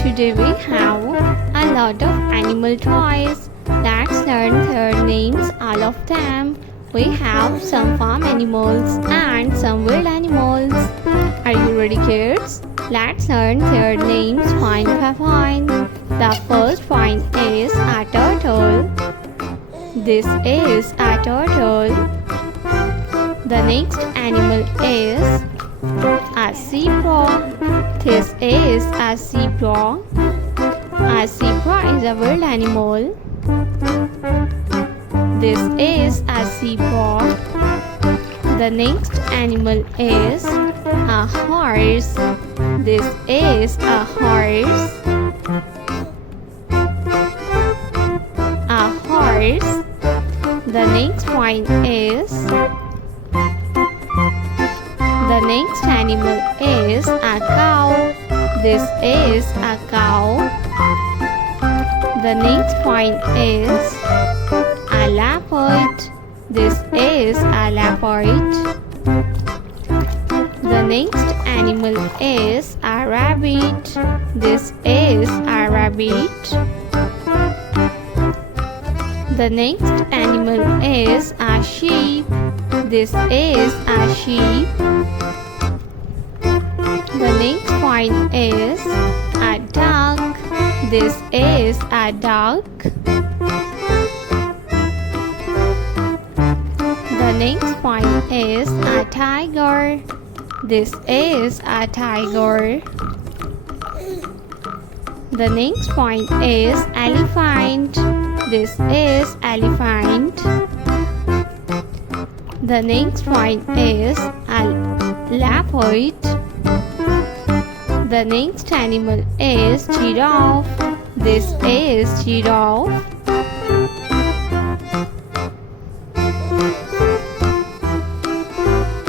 Today we have a lot of animal toys. Let's learn their names, all of them. We have some farm animals and some wild animals. Are you ready, kids? Let's learn their names point by point. The first point is a turtle. This is a turtle. The next animal is a zebra. This is a zebra. A zebra is a wild animal. This is a zebra. The next animal is a horse. This is a horse. A horse. The next point is the next animal is a cow. This is a cow. The next point is a leopard. This is a leopard. The next animal is a rabbit. This is a rabbit. The next animal is a sheep. This is a sheep. The next point is a duck. This is a duck. The next point is a tiger. This is a tiger. The next point is elephant. This is elephant. The next point is a leopard. The next animal is giraffe. This is giraffe.